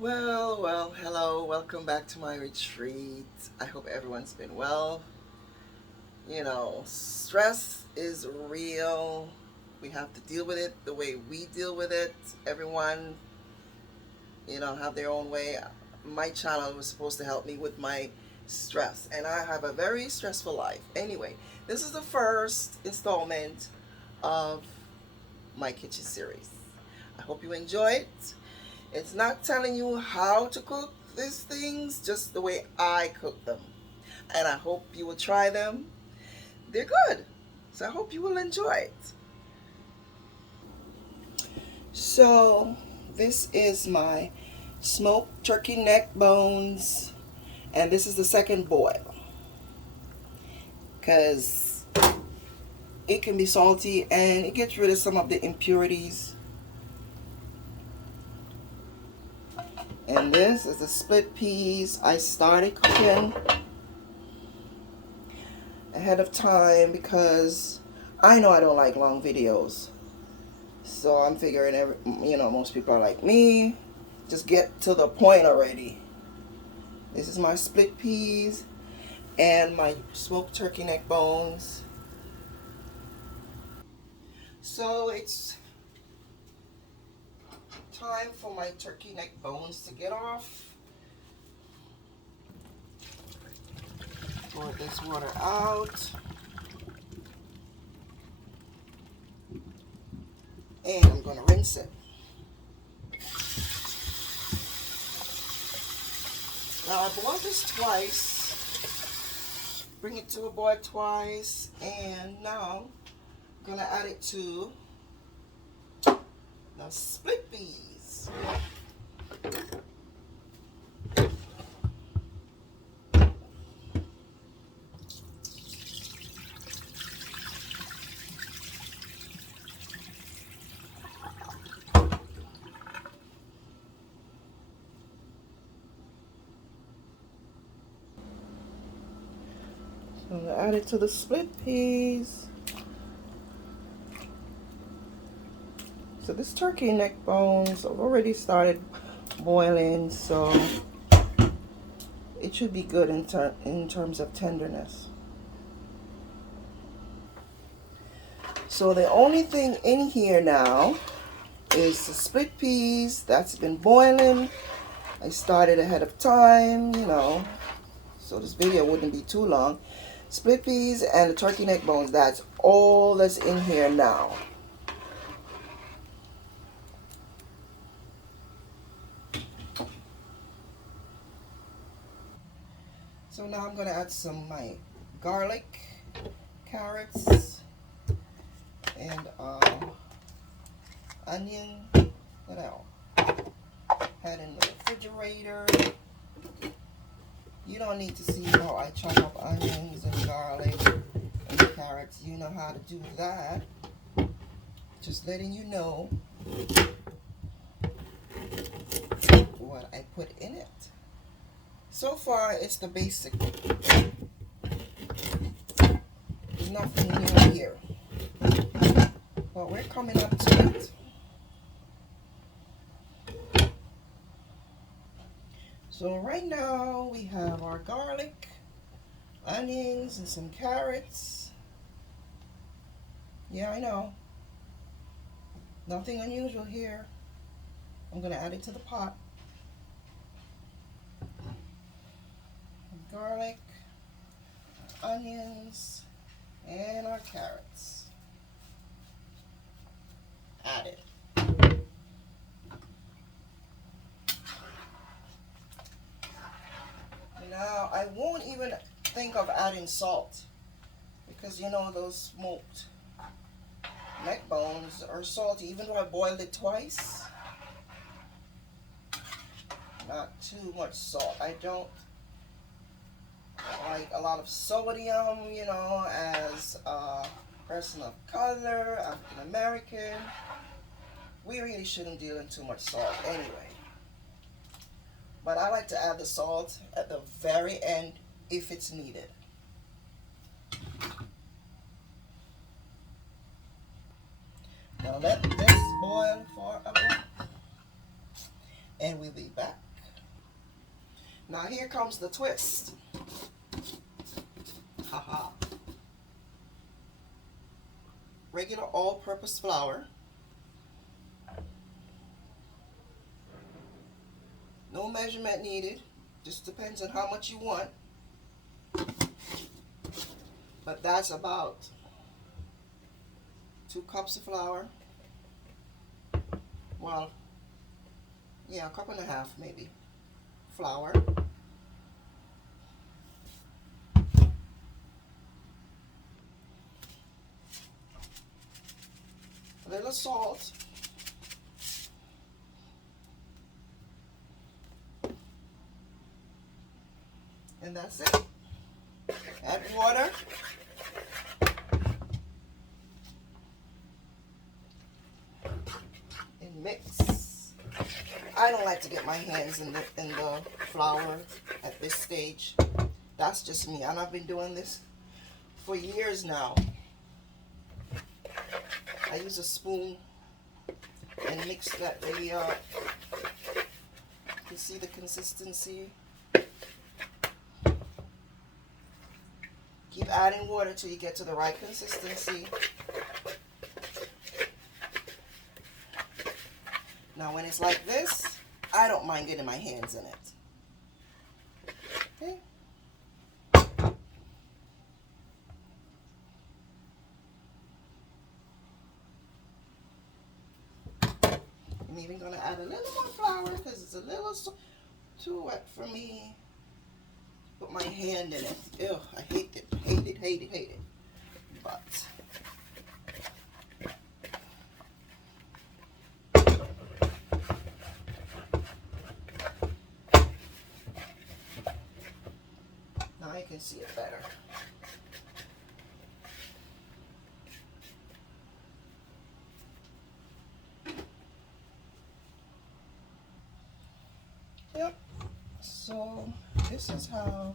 Well, hello, welcome back to my retreat. I hope everyone's been well. Stress is real. We have to deal with it the way we deal with it. Everyone, have their own way. My channel was supposed to help me with my stress, and I have a very stressful life. Anyway, this is the first installment of my kitchen series. I hope you enjoy it. It's not telling you how to cook these things, just the way I cook them. And I hope you will try them. They're good. So I hope you will enjoy it. So, this is my smoked turkey neck bones. And this is the second boil. Because it can be salty and it gets rid of some of the impurities. And this is the split peas. I started cooking ahead of time because I know I don't like long videos. So I'm figuring, most people are like me. Just get to the point already. This is my split peas and my smoked turkey neck bones. So it's time for my turkey neck bones to get off. Pour this water out. And I'm going to rinse it. Now I boiled this twice. Bring it to a boil twice. And now I'm going to add it to the split peas. I'm going to add it to the split peas. So this turkey neck bones have already started boiling, so it should be good in terms of tenderness. So the only thing in here now is the split peas that's been boiling. I started ahead of time, so this video wouldn't be too long. Split peas and the turkey neck bones, that's all that's in here now. So now I'm going to add some my garlic, carrots, and onion that I had in the refrigerator. You don't need to see how I chop up onions and garlic and carrots. You know how to do that. Just letting you know what I put in it. So far, it's the basic. There's nothing new here. But we're coming up to it. So right now, we have our garlic, onions, and some carrots. Yeah, I know. Nothing unusual here. I'm going to add it to the pot. Garlic, onions, and our carrots. Add it. Now, I won't even think of adding salt because those smoked neck bones are salty, even though I boiled it twice. Not too much salt. I don't like a lot of sodium, as a person of color, African American. We really shouldn't deal in too much salt anyway. But I like to add the salt at the very end if it's needed. Now let this boil for a bit, and we'll be back. Now here comes the twist. Haha. Regular all-purpose flour. No measurement needed. Just depends on how much you want. But that's about 2 cups of flour. Well, yeah, 1.5 cups maybe. Flour. A little salt. And that's it. Add water. And mix. I don't like to get my hands in the flour at this stage. That's just me. And I've been doing this for years now. I use a spoon and mix that really up. You see the consistency? Keep adding water till you get to the right consistency. Now when it's like this, I don't mind getting my hands in it. Okay? I'm even going to add a little more flour because it's a little too wet for me. Put my hand in it. Ew, I hate it, hate it, hate it, hate it. But now I can see it better. Yep. So this is how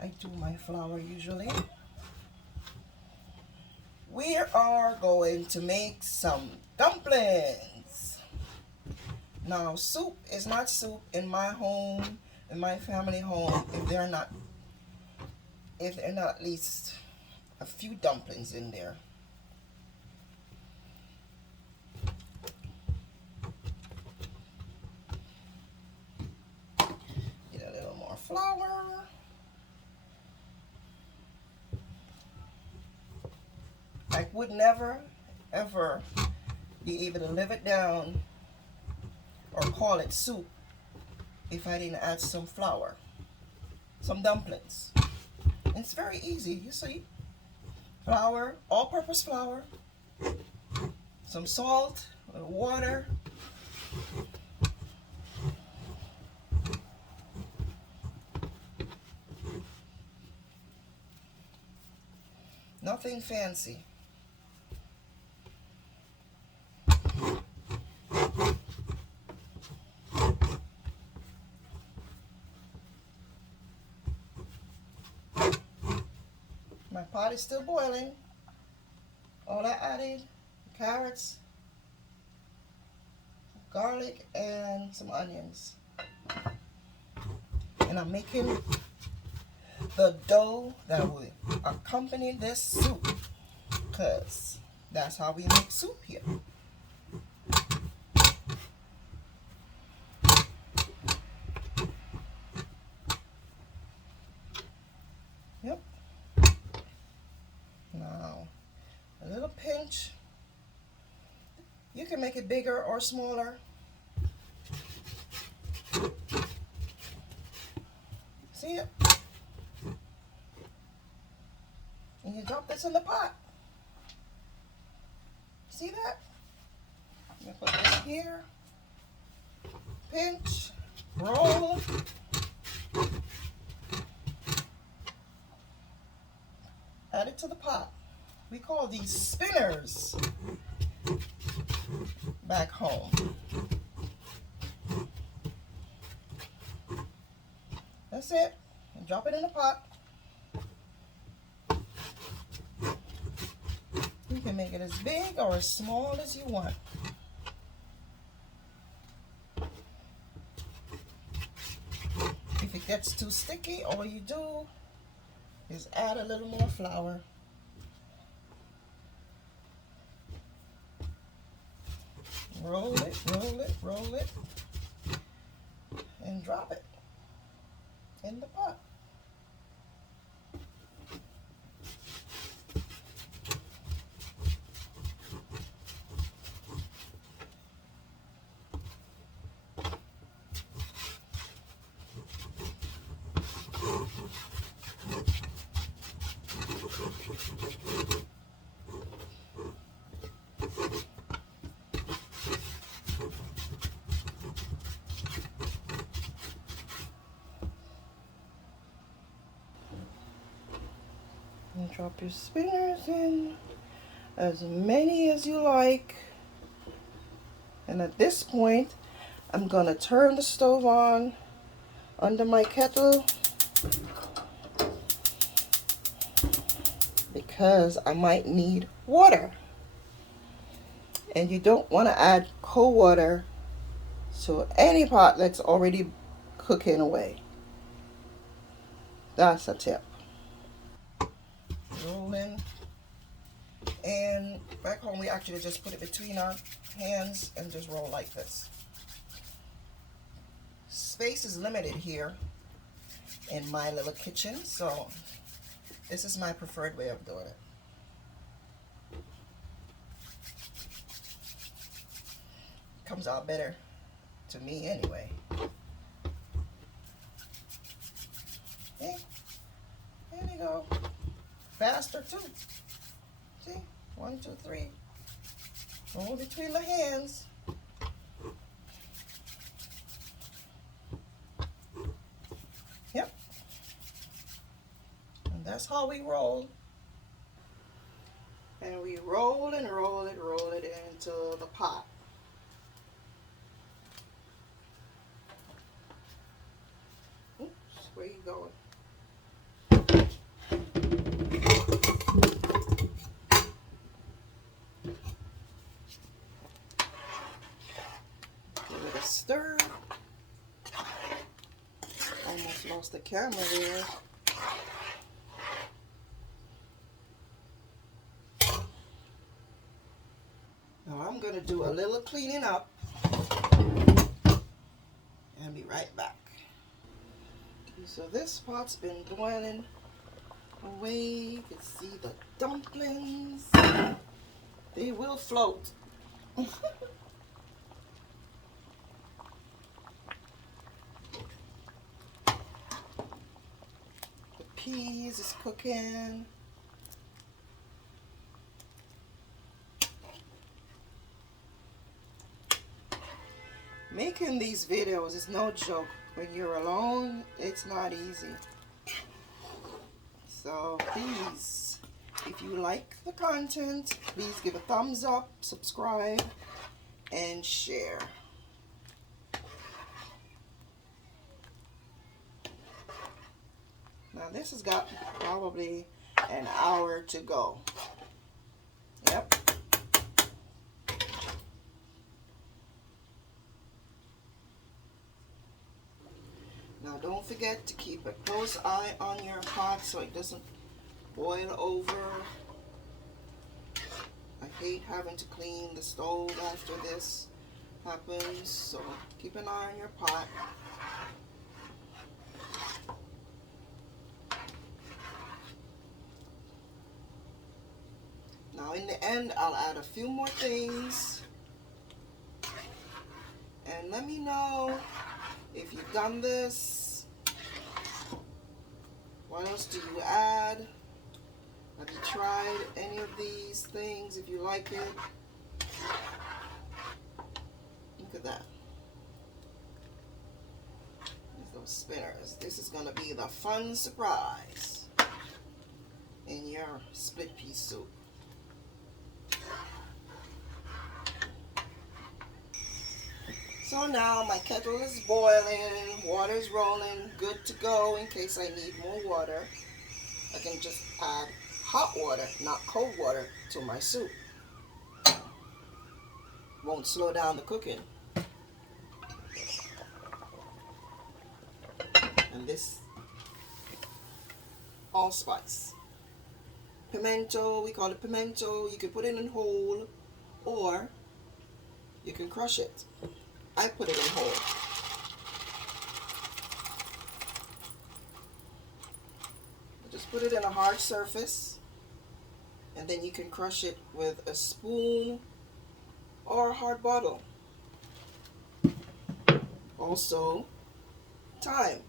I do my flour usually. We are going to make some dumplings. Now soup is not soup in my home, in my family home, if there are not at least a few dumplings in there. Get a little more flour. I would never, ever be able to live it down or call it soup if I didn't add some flour, some dumplings. It's very easy, you see. Flour, all-purpose flour, some salt, water. Nothing fancy. My pot is still boiling. All I added, carrots, garlic, and some onions. And I'm making the dough that will accompany this soup, because that's how we make soup here. Yep. Now, a little pinch. You can make it bigger or smaller. See it? And you drop this in the pot. See that? I'm going to put this here. Pinch. Roll. Add it to the pot. We call these spinners back home. That's it. And drop it in the pot. You can make it as big or as small as you want. If If it gets too sticky, all you do is add a little more flour. Roll it, roll it, roll it, and drop it in the pot. And drop your spinners in, as many as you like. And at this point, I'm going to turn the stove on under my kettle because I might need water. And you don't want to add cold water to any pot that's already cooking away. That's a tip. Roll in. And back home we actually just put it between our hands and just roll like this. Space is limited here in my little kitchen, so this is my preferred way of doing it. Comes out better to me anyway. Okay, there we go. Faster too. See? 1, 2, 3. Roll between the hands. Yep. And that's how we roll. And we roll and roll it into the pot. Oops, where you going? Stir. Almost lost the camera there. Now I'm going to do a little cleaning up and be right back. So this pot's been boiling away. You can see the dumplings. They will float. Peas is cooking. Making these videos is no joke. When you're alone, it's not easy. So please, if you like the content, please give a thumbs up, subscribe, and share. Now this has got probably an hour to go. Yep. Now don't forget to keep a close eye on your pot so it doesn't boil over. I hate having to clean the stove after this happens, so keep an eye on your pot. Now in the end, I'll add a few more things. And let me know if you've done this. What else do you add? Have you tried any of these things? If you like it. Look at that. There's those spinners. This is going to be the fun surprise in your split pea soup. So now my kettle is boiling, water's rolling, good to go in case I need more water. I can just add hot water, not cold water, to my soup. Won't slow down the cooking. And this allspice. Pimento, we call it pimento. You can put it in whole or you can crush it. I put it in whole. Just put it in a hard surface and then you can crush it with a spoon or a hard bottle. Also, thyme.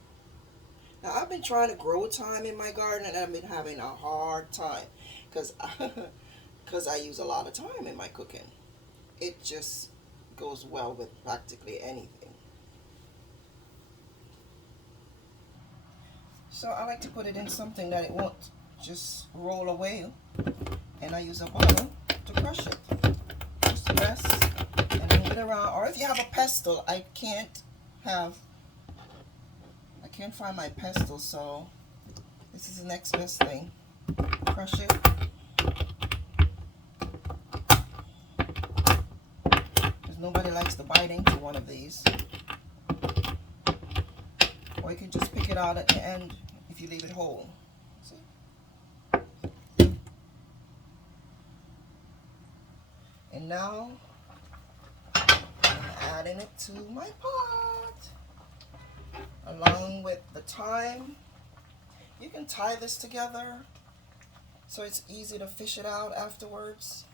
Now I've been trying to grow thyme in my garden and I've been having a hard time because I use a lot of thyme in my cooking. It just goes well with practically anything. So I like to put it in something that it won't just roll away, and I use a bottle to crush it. Just press and move it around. Or if you have a pestle, I can't find my pestle, so this is the next best thing. Crush it. Because nobody likes to bite into one of these. Or you can just pick it out at the end if you leave it whole. See? And now I'm adding it to my pot along with the thyme. You can tie this together so it's easy to fish it out afterwards.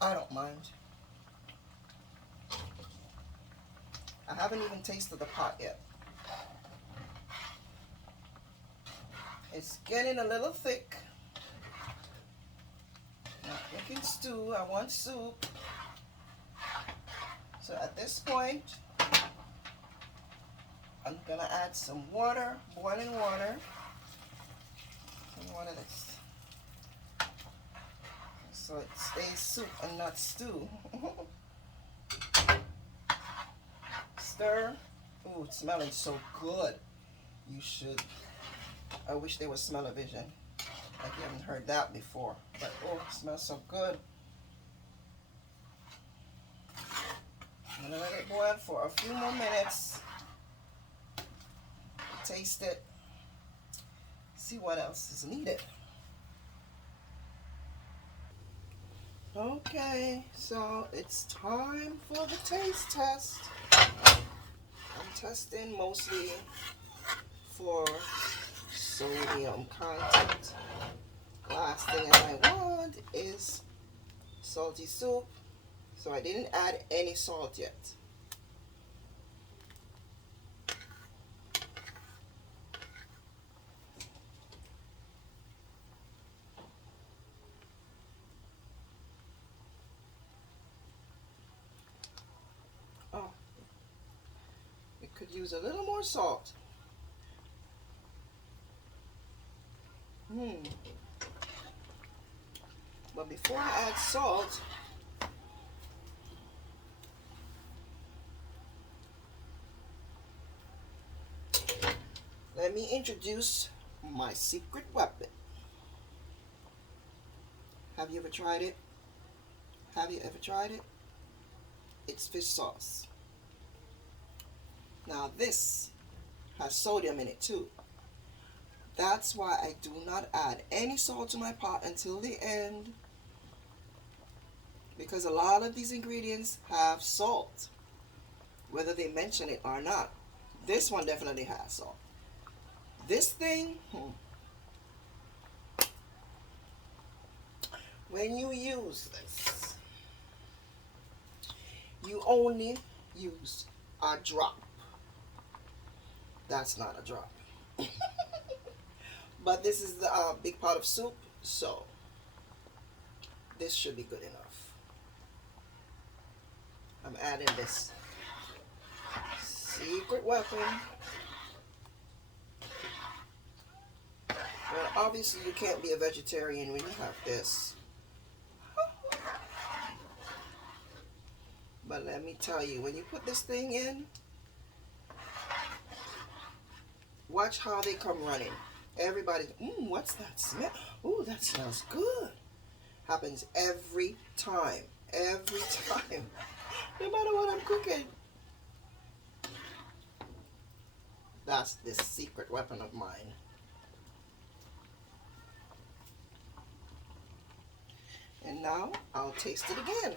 I don't mind. I haven't even tasted the pot yet. It's getting a little thick. Not making stew, I want soup. So at this point, I'm gonna add some water, boiling water. Some water that's so it stays soup and not stew. Stir. Ooh, it's smelling so good. You should. I wish there was smell-o-vision. Like you haven't heard that before. But oh, it smells so good. I'm gonna let it boil for a few more minutes. Taste it. See what else is needed. Okay, so it's time for the taste test. I'm testing mostly for sodium content. Last thing I want is salty soup, so I didn't add any salt yet. Oh, it could use a little more salt. But before I add salt, let me introduce my secret weapon. Have you ever tried it? Have you ever tried it? It's fish sauce. Now this has sodium in it too. That's why I do not add any salt to my pot until the end, because a lot of these ingredients have salt, whether they mention it or not. This one definitely has salt. This thing, when you use this, you only use a drop. That's not a drop. But this is the big pot of soup, so this should be good enough. I'm adding this secret weapon. Well, obviously you can't be a vegetarian when you have this. But let me tell you, when you put this thing in, watch how they come running. Everybody, what's that smell? Ooh, that smells good. Happens every time. Every time. No matter what I'm cooking. That's this secret weapon of mine. And now I'll taste it again.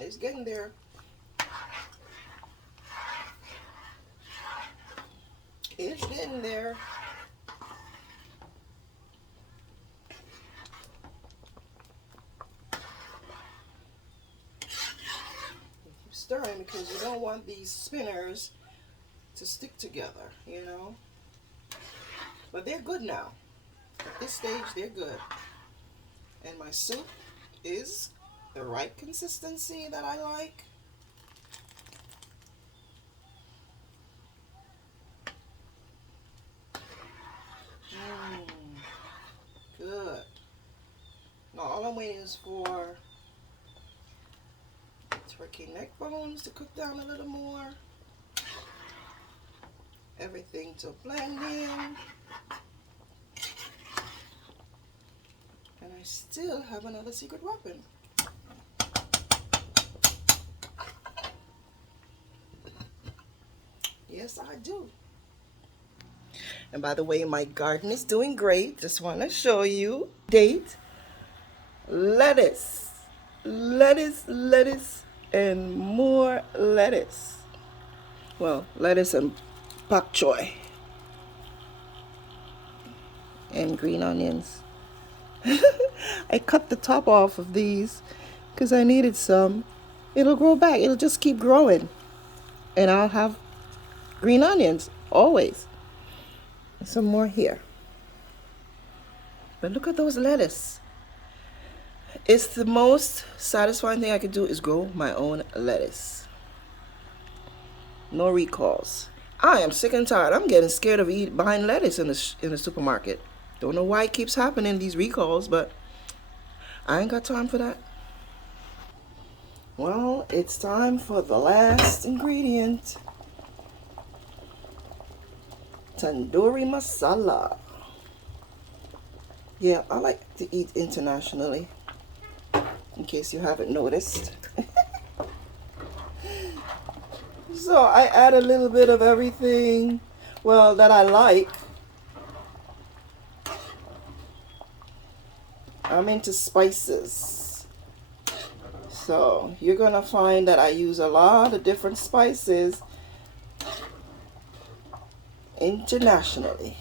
It's getting there. It's getting there. Keep stirring because you don't want these spinners to stick together, you know. But they're good now. At this stage, they're good. And my soup is the right consistency that I like. Good. Now all I'm waiting is for turkey neck bones to cook down a little more. Everything to blend in. And I still have another secret weapon. Yes, I do. And by the way, my garden is doing great. Just want to show you. Date, lettuce, lettuce, and more lettuce. Well, lettuce and pak choy. And green onions. I cut the top off of these because I needed some. It'll grow back. It'll just keep growing. And I'll have green onions always. Some more here. But look at those lettuce. It's the most satisfying thing I could do is grow my own lettuce. No recalls. I am sick and tired. I'm getting scared of buying lettuce in the supermarket. Don't know why it keeps happening, these recalls, but I ain't got time for that. Well, it's time for the last ingredient. Tandoori masala. Yeah, I like to eat internationally, in case you haven't noticed. So I add a little bit of everything, well, that I like. I'm into spices. So you're gonna find that I use a lot of different spices internationally.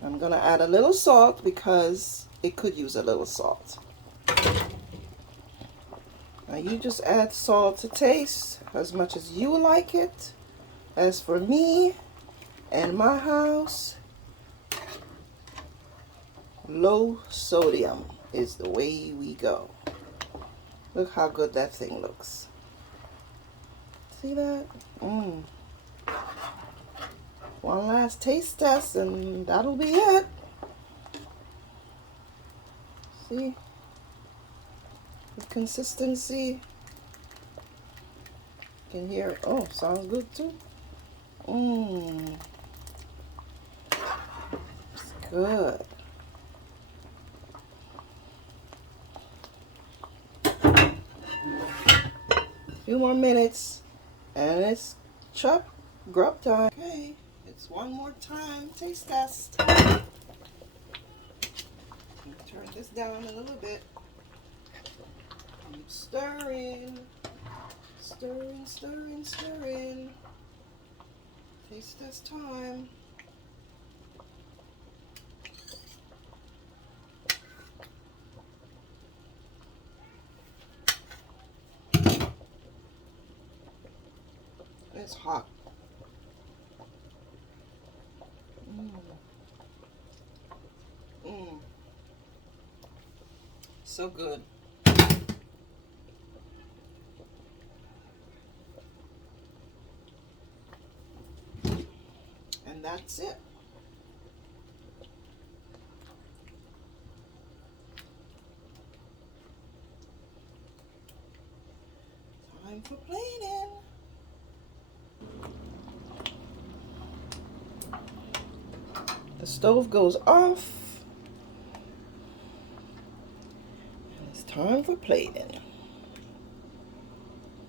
I'm gonna add a little salt because it could use a little salt. Now you just add salt to taste as much as you like it. As for me and my house, low sodium is the way we go. Look how good that thing looks. See that? One last taste test and that'll be it. See? The consistency. You can hear it. Oh, sounds good too. It's good. Few more minutes and it's chop grub time. Okay, it's one more time taste test. Turn this down a little bit. Keep stirring. Stirring. Taste test time. It's hot. So good. And that's it. Time for plating. The stove goes off. It's time for plating.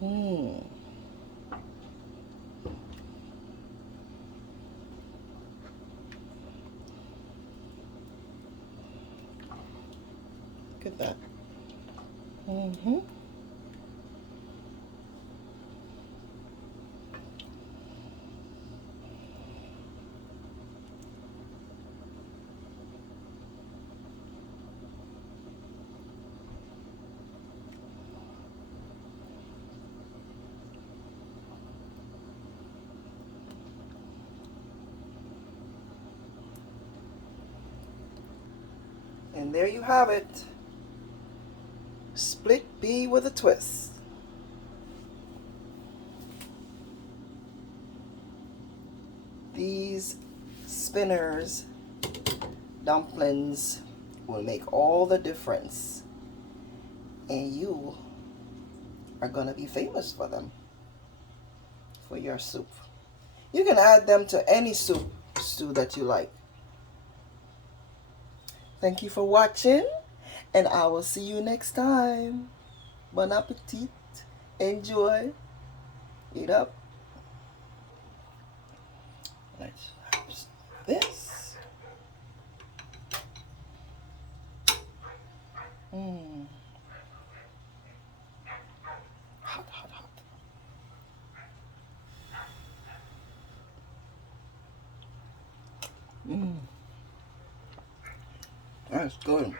Look at that. And there you have it. Split pea with a twist. These spinners dumplings will make all the difference, and you are gonna be famous for them, for your soup. You can add them to any soup stew that you like. Thank you for watching, and I will see you next time. Bon appetit. Enjoy. Eat up. Let's have this. Hot, hot, hot. That's good.